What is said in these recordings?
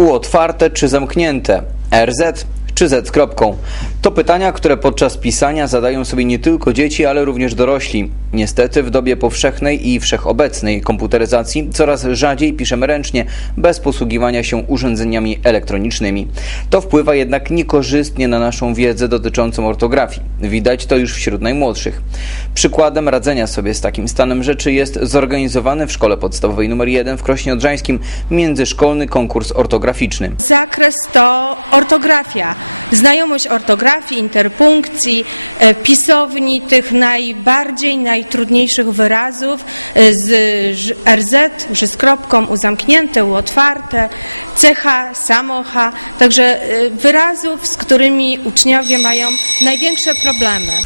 U otwarte czy zamknięte? RZ czy Z kropką? To pytania, które podczas pisania zadają sobie nie tylko dzieci, ale również dorośli. Niestety w dobie powszechnej i wszechobecnej komputeryzacji coraz rzadziej piszemy ręcznie, bez posługiwania się urządzeniami elektronicznymi. To wpływa jednak niekorzystnie na naszą wiedzę dotyczącą ortografii. Widać to już wśród najmłodszych. Przykładem radzenia sobie z takim stanem rzeczy jest zorganizowany w szkole podstawowej nr 1 w Krośnie Odrzańskim międzyszkolny konkurs ortograficzny.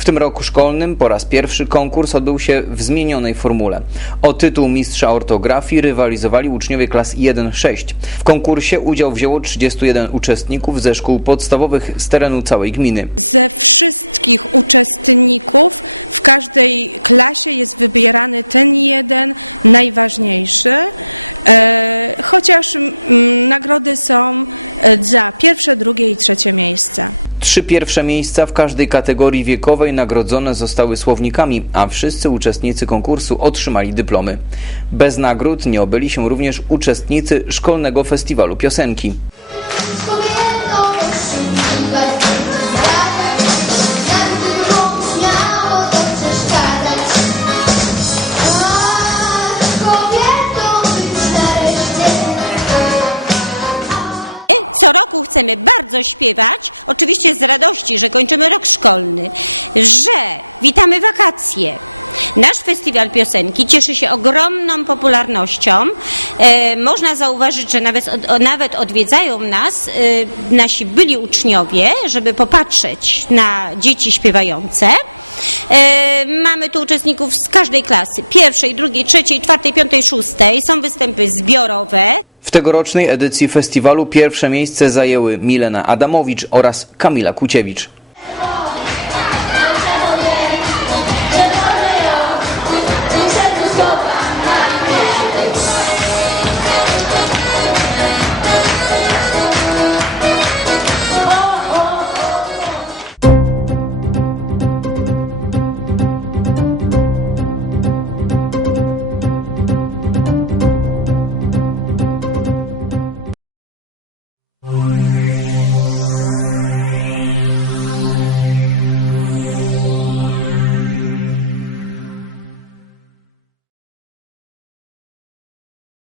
W tym roku szkolnym po raz pierwszy konkurs odbył się w zmienionej formule. O tytuł mistrza ortografii rywalizowali uczniowie klas 1-6. W konkursie udział wzięło 31 uczestników ze szkół podstawowych z terenu całej gminy. Trzy pierwsze miejsca w każdej kategorii wiekowej nagrodzone zostały słownikami, a wszyscy uczestnicy konkursu otrzymali dyplomy. Bez nagród nie obyli się również uczestnicy szkolnego festiwalu piosenki. Tegorocznej edycji festiwalu pierwsze miejsce zajęły Milena Adamowicz oraz Kamila Kuciewicz. Oh, yeah.